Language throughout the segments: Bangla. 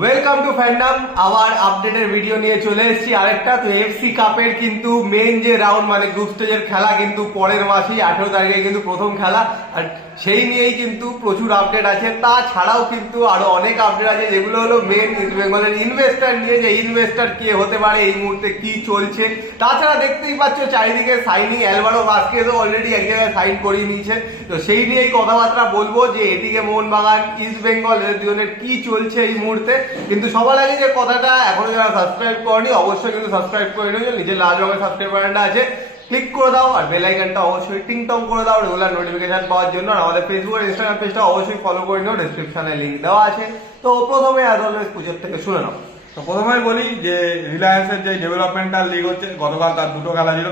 Welcome to fandom. আবার আপডেটের ভিডিও নিয়ে চলে এসেছি আরেকটা। তো এফসি কাপের কিন্তু মেন যে রাউন্ড মানে গ্রুপ স্টেজের খেলা কিন্তু পরের মাসেই 18 তারিখে কিন্তু প্রথম খেলা, আর সেই নিয়েই কিন্তু প্রচুর আপডেট আছে। তাছাড়াও কিন্তু আরো অনেক আপডেট আছে যেগুলো হলো মেন ইস্ট বেঙ্গলের ইনভেস্টার নিয়ে, যে ইনভেস্টার কে হতে পারে, এই মুহূর্তে কি চলছে। তাছাড়া দেখতেই পাচ্ছ চারিদিকে সাইনিং, অ্যালভারো ভাস্কেজও অলরেডি এক জায়গায় সাইন করিয়ে নিয়েছে। তো সেই নিয়েই কথাবার্তা বলবো যে এদিকে মোহনবাগান, ইস্ট বেঙ্গল এর দুজনের কি চলছে এই মুহূর্তে। কিন্তু সবার আগে যে কথাটা, এখনো যারা সাবস্ক্রাইব করেনি অবশ্যই কিন্তু সাবস্ক্রাইব করে নিও। নিচে লাল রঙের সাবস্ক্রাইব বাটনটা আছে, ক্লিক করে দাও, আর বেল আইকনটা অবশ্যই টিং টং করে দাও রেগুলার নোটিফিকেশন পাওয়ার জন্য। আর আমাদের ফেসবুক আর ইনস্টাগ্রাম পেজটা অবশ্যই ফলো করে নিও, ডেসক্রিপশনে লিংক দেওয়া আছে। তো প্রথমে অ্যাজ অলওয়েজ পুজোর থেকে শুনে নাও। তো প্রথমে বলি যে রিলায়েন্সের যে ডেভেলপমেন্টাল লিগ হচ্ছে, গতকাল তার দুটো খেলা ছিল।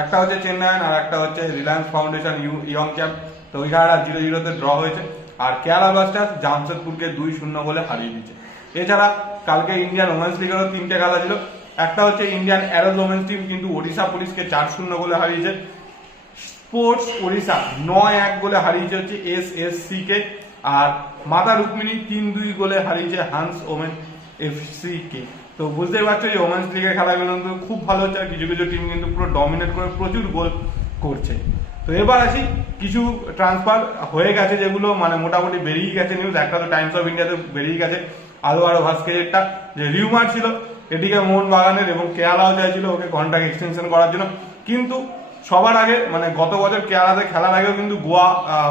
একটা হচ্ছে চেন্নাইন আর একটা হচ্ছে রিলায়েন্স ফাউন্ডেশন ইয়ং চ্যাম্প। তো ওই খেলাটা 0-0 ড্র হয়েছে। আর কেরালা ব্লাস্টার্স জামশেদপুরকে 2-0 বলে হারিয়ে দিচ্ছে। এছাড়া কালকে ইন্ডিয়ান ওমেন্স লিগেরও 3টে খেলা ছিল। একটা হচ্ছে ইন্ডিয়ান অ্যারোজ ওমেন্স টিম কিন্তু ওড়িশা পুলিশকে 4-0 বলে হারিয়েছে। স্পোর্টস ওড়িশা 9-1 গোলে হারিয়েছে হচ্ছে SSC কে। আর মাতা রুক্মিণী 3-2 গোলে হারিয়েছে হান্স ওমেন FC কে। তো বুঝতেই পারছো যে ওমেন্স লিগের খেলাগুলো কিন্তু খুব ভালো হচ্ছে, আর কিছু কিছু টিম কিন্তু পুরো ডমিনেট করে প্রচুর গোল করছে। তো এবার আসি, কিছু ট্রান্সফার হয়ে গেছে যেগুলো মানে মোটামুটি বেরিয়ে গেছে নিউজ। একটা তো টাইমস অফ ইন্ডিয়াতে বেরিয়ে গেছে আলভারো ভাস্কেজেরটা, যে রিউমার ছিল এটিকে মোহনবাগানের এবং কেরালাও চাইছিল ওকে কন্ট্রাক্ট এক্সটেনশন করার জন্য। কিন্তু সবার আগে মানে গত বছর কেরালাতে খেলার আগেও কিন্তু গোয়া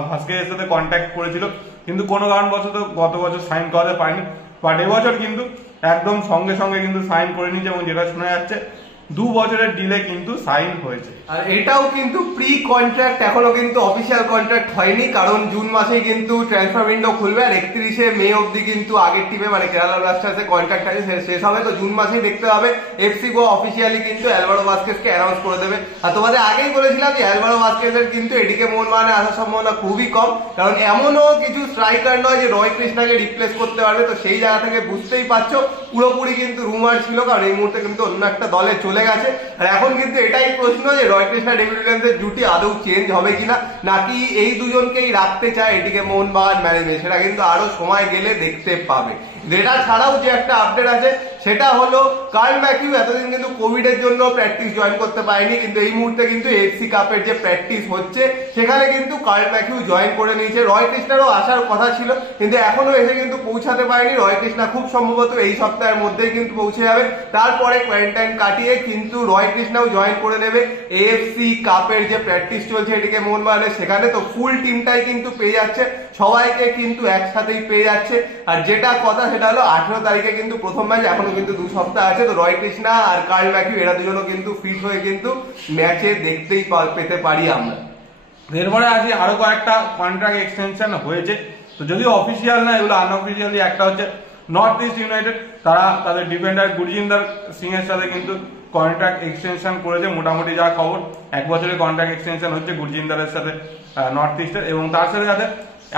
ভাস্কেজের সাথে কন্ট্যাক্ট করেছিল, কিন্তু কোনো কারণবশত গত বছর সাইন করাতে পারেনি। বাট এবছর কিন্তু একদম সঙ্গে সঙ্গে কিন্তু সাইন করে নিয়েছে, এবং যেটা শোনা যাচ্ছে 2 বছরের ডিলে কিন্তু সাইন হয়েছে। আর এটাও কিন্তু প্রি কন্ট্রাক্ট, এখনো কিন্তু অফিসিয়াল কন্ট্রাক্ট হয়নি, কারণ জুন মাসেই কিন্তু ট্রান্সফার উইন্ডো খুলবে। আর 31শে মে অবধি কিন্তু আগের টিমে মানে কেরালা ব্লাস্টার্সের কন্ট্রাক্ট আছে শেষ হবে। তো জুন মাসেই দেখতে হবে এফসি গোয়া অফিসিয়ালি কিন্তু অ্যালভারো ভাস্কেজকে অ্যানাউন্স করে দেবে। আর তোমাদের আগেই বলেছিলাম যে অ্যালভারো ভাস্কেজের কিন্তু এদিকে মোহনবাগানে আসার সম্ভাবনা খুবই কম, কারণ এমনও কিছু স্ট্রাইকার নয় যে রয় কৃষ্ণাকে রিপ্লেস করতে পারবে। তো সেই জায়গা থেকে বুঝতেই পারছো পুরোপুরি কিন্তু রুমার ছিল, কারণ এই মুহূর্তে কিন্তু অন্য একটা দলে চলে গেছে। আর এখন কিন্তু এটাই প্রশ্ন যে রয় কৃষ্ণা ডেভিড উইলিয়ামসের জুটি আদৌ চেঞ্জ হবে কিনা, নাকি এই দুজনকেই রাখতে চায় এটিকে মোহনবাগান ম্যানেজমেন্ট, সেটা কিন্তু আরো সময় গেলে দেখতে পাবে। যেটা ছাড়াও যে একটা আপডেট আছে সেটা হলো কার্ল ম্যাথিউ এতদিন কিন্তু কোভিড এর জন্য প্র্যাকটিস জয়েন করতে পারেনি, কিন্তু এই মুহূর্তে কিন্তু এফসি কাপের যে প্র্যাকটিস হচ্ছে সেখানে কিন্তু কার্ল ম্যাথিউ জয়েন করে নিয়েছে। রয় কৃষ্ণারও আসার কথা ছিল, কিন্তু এখনো এসে কিন্তু পৌঁছাতে পারেনি। রয় কৃষ্ণা খুব সম্ভবত এই সপ্তাহের মধ্যেই কিন্তু পৌঁছে যাবে, তারপরে কোয়ারেন্টাইন কাটিয়ে কিন্তু রয় কৃষ্ণাও জয়েন করে নেবে এএফসি কাপের যে প্র্যাকটিস চলছে এটিকে মোহনবাগানের সেখানে। তো ফুল টিমটাই কিন্তু পেয়ে যাচ্ছে, সবাইকে কিন্তু একসাথেই পেয়ে যাচ্ছে। আর যেটা কথা সেটা হলো 18 তারিখে কিন্তু প্রথম ম্যাচ, এখনো কিন্তু 2 সপ্তাহ আছে। তো রয় কৃষ্ণা আর কার্ল ম্যাথিউ এরা দুজনও কিন্তু ফিট হয়ে কিন্তু ম্যাচে দেখতেই পেতে পারি আমরা। এরপরে আসি আরো কয়েকটা কন্ট্রাক্ট এক্সটেনশন হয়েছে। তো যদিও অফিসিয়াল না, এগুলো আনঅফিসিয়ালি। একটা হচ্ছে নর্থ ইস্ট ইউনাইটেড, তারা তাদের ডিফেন্ডার গুরজিন্দর সিং এর সাথে কিন্তু কন্ট্রাক্ট এক্সটেনশন করেছে। মোটামুটি যা খবর 1 বছরের কন্ট্রাক্ট এক্সটেনশন হচ্ছে গুরজিন্দরের সাথে নর্থ ইস্টের। এবং তার সাথে সাথে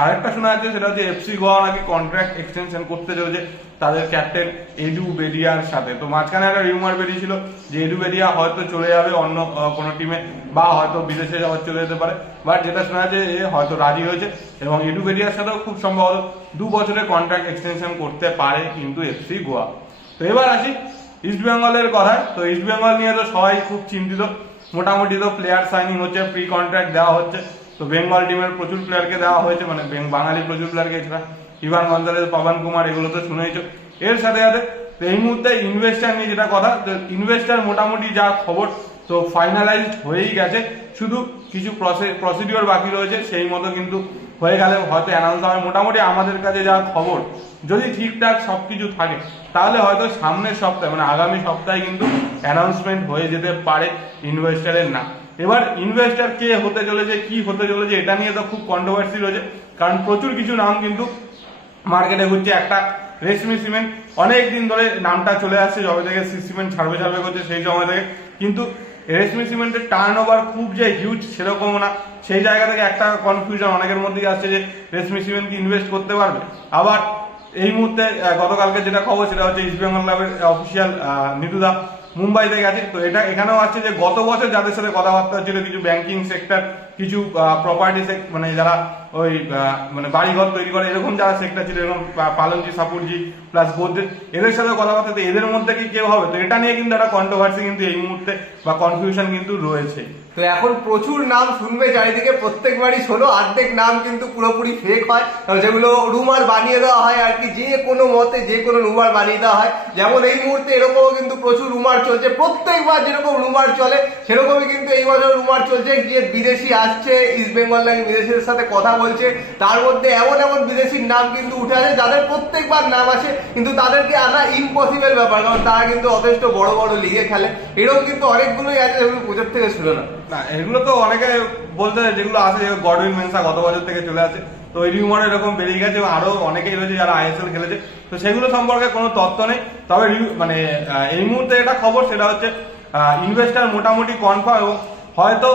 আরেকটা শোনা যাচ্ছে সেটা হচ্ছে এফসি গোয়া নাকি কন্ট্রাক্ট এক্সটেনশন করতে চলেছে তাদের ক্যাপ্টেন এডু বেডিয়ার সাথে। তো মাঝখানে একটা রিউমার বেরিয়েছিল যে এডু বেডিয়া হয়তো চলে যাবে অন্য কোনো টিমে, বা হয়তো বিদেশে যাওয়ার চলে যেতে পারে। বাট যেটা শোনা যাচ্ছে এ হয়তো রাজি হয়েছে, এবং এডু বেডিয়ার সাথেও খুব সম্ভবত 2 বছরের কন্ট্রাক্ট এক্সটেনশন করতে পারে কিন্তু এফসি গোয়া। তো এবার আসি ইস্ট বেঙ্গলের কথায়। তো ইস্ট বেঙ্গল নিয়ে তো সবাই খুব চিন্তিত। মোটামুটি তো প্লেয়ার সাইনিং হচ্ছে, প্রি কন্ট্রাক্ট দেওয়া হচ্ছে। তো বেঙ্গল টিমের প্রচুর প্লেয়ারকে দেওয়া হয়েছে, মানে বাঙালি প্রচুর প্লেয়ারকে, এছাড়া ইভান গঞ্জালেস, পবন কুমার, এগুলো তো শুনেইছো। এর সাথে সাথে এই মুহূর্তে ইনভেস্টার নিয়ে যেটা কথা, তো ইনভেস্টার মোটামুটি যা খবর তো ফাইনালাইজ হয়েই গেছে, শুধু কিছু প্রসিডিওর বাকি রয়েছে। সেই মতো কিন্তু হয়ে গেলে হয়তো অ্যানাউন্স হবে। মোটামুটি আমাদের কাছে যা খবর, যদি ঠিকঠাক সবকিছু থাকে তাহলে হয়তো সামনের সপ্তাহে মানে আগামী সপ্তাহে কিন্তু অ্যানাউন্সমেন্ট হয়ে যেতে পারে ইনভেস্টারের নাম। এবার ইনভেস্টার কে হতে চলেছে, কি হতে চলেছে, এটা নিয়ে তো খুব কন্ট্রোভার্সি রয়েছে, কারণ প্রচুর কিছু নাম কিন্তু মার্কেটে ঘুরছে। একটা রেশমি সিমেন্ট, অনেক দিন ধরে নামটা চলে আসছে, যবে থেকে সিমেন্ট ছাড়বে করছে সেই সময় থেকে, কিন্তু রেশমি সিমেন্টের টার্ন ওভার খুব যে হিউজ সেরকমও না। সেই জায়গা থেকে একটা কনফিউশন অনেকের মধ্যেই আসছে যে রেশমি সিমেন্ট কি ইনভেস্ট করতে পারবে। আবার এই মুহূর্তে গতকালকে যেটা খবর সেটা হচ্ছে ইস্ট বেঙ্গল ক্লাবের অফিসিয়াল নিতুদা মুম্বাইতে গেছে। তো এটা এখানেও আছে যে গত বছর যাদের সাথে কথাবার্তা হচ্ছিল কিছু ব্যাংকিং সেক্টর, কিছু প্রপার্টি মানে যারা ওই মানে বাড়িঘর তৈরি করে এরকম যারা সেক্টর ছিল, এরকম পালনজি, সাপুরজি প্লাস গোদরেজ, এদের সাথে কথাবার্তা, তো এদের মধ্যে কি কেউ হবে? তো এটা নিয়ে কিন্তু একটা কন্ট্রোভার্সি কিন্তু এই মুহূর্তে বা কনফিউশন কিন্তু রয়েছে। তো এখন প্রচুর নাম শুনবে চারিদিকে, প্রত্যেকবারই শোনো অর্ধেক নাম কিন্তু পুরোপুরি ফেক হয়, যেগুলো রুমার বানিয়ে দেওয়া হয় আর কি, যে কোনো মতে যে কোনো রুমার বানিয়ে দেওয়া হয়। যেমন এই মুহূর্তে এরকমও কিন্তু প্রচুর রুমার চলছে, প্রত্যেকবার যেরকম রুমার চলে সেরকমই কিন্তু এই বছর রুমার চলছে যে বিদেশি আসছে ইস্ট বেঙ্গল নাকি বিদেশিদের সাথে কথা বলছে। তার মধ্যে এমন এমন বিদেশির নাম কিন্তু উঠে আসে যাদের প্রত্যেকবার নাম আসে, কিন্তু তাদেরকে আনা ইম্পসিবল ব্যাপার, কারণ তারা কিন্তু যথেষ্ট বড় বড় লিগে খেলে। এরকম কিন্তু অনেকগুলোই আছে যেগুলো প্রচার থেকে ছিল না। না, এগুলো তো অনেকে বলতে যেগুলো আছে, গডউইন মেন্সা গত বছর থেকে চলে আসে, তো এই রিউমার এরকম বেরিয়ে গেছে, আরো অনেকেই রয়েছে যারা আইএসএল খেলেছে, তো সেগুলো সম্পর্কে কোনো তথ্য নেই। তবে মানে এই মুহূর্তে এটা খবর সেটা হচ্ছে ইনভেস্টার মোটামুটি কনফার্ম, এবং হয়তো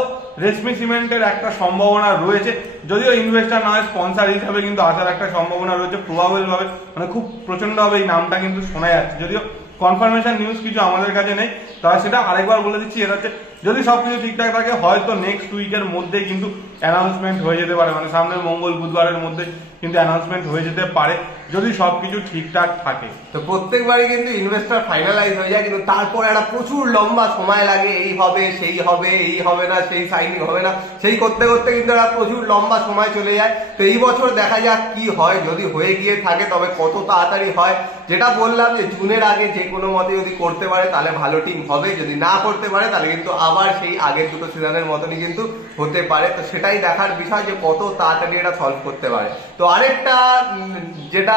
রেশমি সিমেন্টের একটা সম্ভাবনা রয়েছে, যদিও ইনভেস্টার না হয় স্পন্সর হিসাবে কিন্তু আসার একটা সম্ভাবনা রয়েছে প্রবাবল ভাবে, মানে খুব প্রচন্ড ভাবে এই নামটা কিন্তু শোনা যাচ্ছে, যদিও কনফার্মেশন নিউজ কিছু আমাদের কাছে নেই। তবে সেটা আরেকবার বলে দিচ্ছি, এটা হচ্ছে যদি সবকিছু ঠিকঠাক থাকে হয়তো নেক্সট উইকের মধ্যেই কিন্তু অ্যানাউন্সমেন্ট হয়ে যেতে পারে, মানে সামনের মঙ্গল বুধবারের মধ্যে কিন্তু অ্যানাউন্সমেন্ট হয়ে যেতে পারে যদি সবকিছু ঠিকঠাক থাকে। তো প্রত্যেকবারই কিন্তু ইনভেস্টর ফাইনালাইজ হয়ে যায়, কিন্তু তারপরে একটা প্রচুর লম্বা সময় লাগে, এই হবে সেই হবে, এই হবে না সেই সাইনিং হবে না, সেই করতে করতে কিন্তু একটা প্রচুর লম্বা সময় চলে যায়। তো এই বছর দেখা যাক কি হয়, যদি হয়ে গিয়ে থাকে তবে কত তাড়াতাড়ি হয়। যেটা বললাম যে জুনের আগে যে কোনো মতে যদি করতে পারে তাহলে ভালো টিম হবে, যদি না করতে পারে তাহলে কিন্তু আবার সেই আগের দুটো সিজনের মতনই কিন্তু হতে পারে। তো সেটাই দেখার বিষয় যে কত তাড়াতাড়ি এটা সলভ করতে পারে। তো আরেকটা যেটা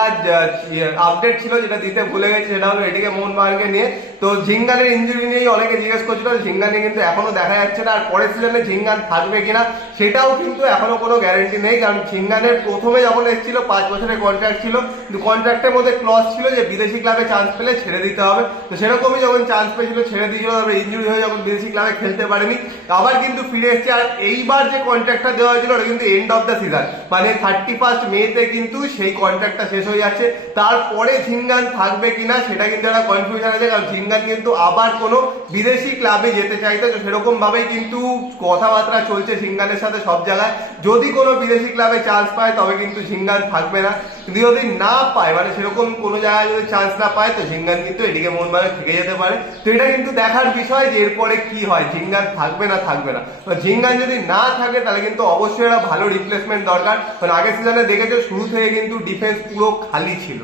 আপডেট ছিল যেটা দিতে ভুলে গেছি, সেটা হলো এটিকে মোহনবাগানকে নিয়ে। তো ঝিঙ্গানের ইনজুরি নিয়ে অনেকে জিজ্ঞেস করছিল, ঝিঙ্গানে কিন্তু এখনো দেখা যাচ্ছে না, আর পরের সিজনে ঝিঙ্গান থাকবে কিনা সেটাও কিন্তু এখনো কোনো গ্যারেন্টি নেই, কারণ ঝিঙ্গানের প্রথমে যখন এসেছিল 5 বছরের কন্ট্রাক্ট ছিল, কিন্তু কন্ট্রাক্টের মধ্যে ক্লজ ছিল যে বিদেশি ক্লাবে চান্স পেলে ছেড়ে দিতে হবে। তো সেরকমই যখন চান্স পেয়েছিল ছেড়ে দিয়েছিল, তারপরে ইনজুরি হয়ে যখন বিদেশি ক্লাবে খেলতে পারেনি, আবার কিন্তু ফিরে এসেছে। আর এইবার যে কন্ট্রাক্টটা দেওয়া হয়েছিল ওটা কিন্তু এন্ড অফ দ্য সিজন, মানে 31 মেতে কিন্তু সেই কন্ট্রাক্টটা শেষ হয়ে যাচ্ছে। তারপরে ঝিঙ্গান থাকবে কিনা সেটা কিন্তু একটা কনফিউশন আছে, কারণ ঝিঙ্গান কিন্তু আবার কোনো বিদেশি ক্লাবে যেতে চাইতো, তো সেরকম ভাবেই কিন্তু কথাবার্তা চলছে ঝিঙ্গানের সাথে সব জায়গায়। যদি কোনো বিদেশি ক্লাবে চান্স পায় তবে কিন্তু ঝিঙ্গান থাকবে না, কিন্তু যদি না পায়, মানে সেরকম কোনো জায়গায় যদি চান্স না পায়, তো ঝিঙ্গান কিন্তু এদিকে মোহনবাগানে থেকে যেতে পারে। তো এটা কিন্তু দেখার বিষয় যে এরপরে কি হয়, ঝিঙ্গান থাকবে না থাকবে না। তো ঝিঙ্গান যদি না থাকে তাহলে কিন্তু অবশ্যই একটা ভালো রিপ্লেসমেন্ট দরকার, কারণ আগের সিজনে দেখেছো শুরু থেকে কিন্তু ডিফেন্স পুরো খালি ছিল।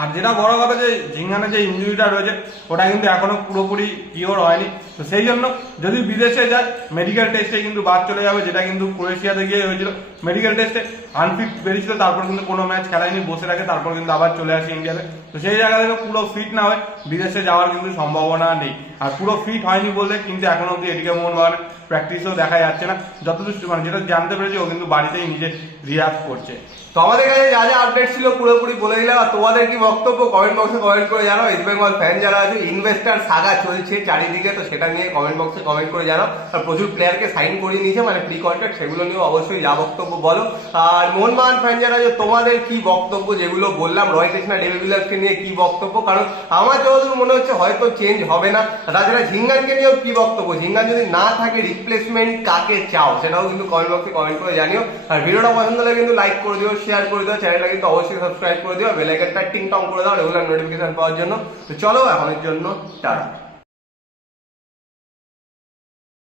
আর যেটা বড় কথা যে ঝিঙ্গানের যে ইনজুরিটা রয়েছে ওটা কিন্তু এখনো পুরোপুরি কিওর হয়নি, তো সেই জন্য যদি বিদেশে যায় মেডিকেল টেস্টে কিন্তু বাদ চলে যাবে, যেটা কিন্তু ক্রোয়েশিয়াতে গিয়ে হয়েছিল। মেডিকেল টেস্টে আনফিট বেরিয়েছিল, তারপর কিন্তু কোনো ম্যাচ খেলায়নি, বসে রাখে, তারপর কিন্তু আবার চলে আসে ইন্ডিয়াতে। তো সেই জায়গা থেকে পুরো ফিট না হয় বিদেশে যাওয়ার কিন্তু সম্ভাবনা নেই। আর পুরো ফিট হয়নি বলতে কিন্তু এখনো অব্দি এদিকে মোহনবাগানের প্র্যাকটিসও দেখা যাচ্ছে না, যতদূর মানে যেটা জানতে পেরেছি ও কিন্তু বাড়িতেই নিজে রিহ্যাব করছে। তো আমাদের কাছে যা যা আপডেট ছিল পুরোপুরি বলে দিলাম। আর তোমাদের কি বক্তব্য কমেন্ট বক্সে কমেন্ট করে জানাও। ইস্ট বেঙ্গল ফ্যান যারা আছে, ইনভেস্টার সাগা চলছে চারিদিকে, তো সেটা নিয়ে কমেন্ট বক্সে কমেন্ট করে জানাও। আর প্রচুর প্লেয়ারকে সাইন করিয়ে নিয়েছে মানে প্রি কন্ট্রাক্ট, সেগুলো নিয়েও অবশ্যই যা বক্তব্য বলো। আর মোহনবাগান ফ্যান যারা আছে তোমাদের কি বক্তব্য, যেগুলো বললাম রয় কৃষ্ণা ডেভিলিয়ার্সকে নিয়ে কি বক্তব্য, কারণ আমার যতদূর মনে হচ্ছে হয়তো চেঞ্জ হবে না। তাছাড়া ঝিঙ্গানকে নিয়েও কি বক্তব্য, ঝিঙ্গান যদি না থাকে রিপ্লেসমেন্ট কাকে চাও সেটাও কিন্তু কমেন্ট বক্সে কমেন্ট করে জানিও। আর ভিডিওটা পছন্দ হলে কিন্তু লাইক করে দিও, শেয়ার করে দিও, চ্যানেলটা কিন্তু অবশ্যই সাবস্ক্রাইব করে দিও, বেল আইকনটা টিং টং করে দাও রেগুলার নোটিফিকেশন পাওয়ার জন্য। তো চলো এখনের জন্য টাটা।